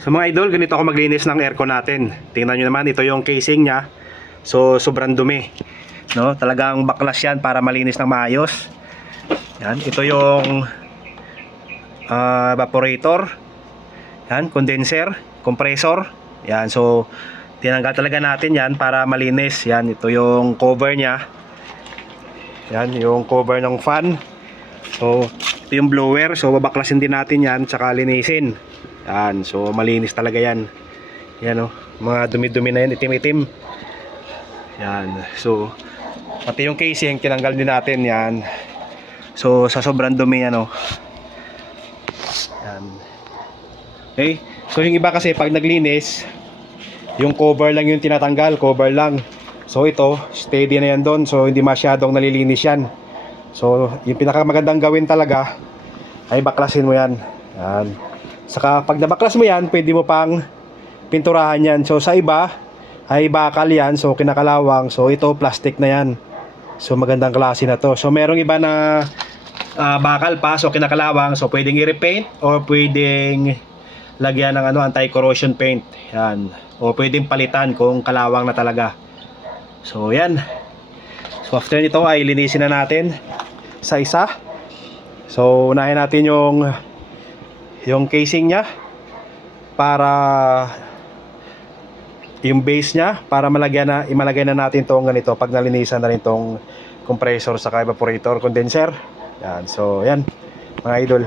So mga idol, ganito ako maglinis ng aircon natin. Tingnan nyo naman, ito yung casing nya. So sobrang dumi, no? Talagang baklas yan para malinis ng maayos. Yan, ito yung evaporator. Yan, condenser, compressor. Yan, so tinanggal talaga natin yan para malinis. Yan, ito yung cover nya. Yan, yung cover ng fan. So ito yung blower. So babaklasin din natin yan, tsaka linisin. Yan, so malinis talaga yan. Yan o, mga dumi-dumi na yan, itim-itim. Yan, so pati yung casing tinanggal din natin yan. So sa sobrang dumi yan o. Yan. Okay, so yung iba kasi pag naglinis, yung cover lang yung tinatanggal, cover lang. So ito, steady na yan doon, so hindi masyadong nalilinis yan. So yung pinakamagandang gawin talaga ay baklasin mo yan. Yan. Saka pag nabaklas mo yan, pwede mo pang pinturahan yan. So sa iba ay bakal yan, so kinakalawang. So ito plastic na yan. So magandang klase na to. So merong iba na bakal pa, so kinakalawang. So pwedeng i-repaint or pwedeng lagyan ng anti-corrosion paint. Yan. O pwedeng palitan kung kalawang na talaga. So yan. So after nito ay linisin na natin sa isa. So unahin natin yung casing nya para yung base nya para imalagay na natin tong ganito pag nalinisan na rin tong compressor sa evaporator condenser. Yan, so yan mga idol.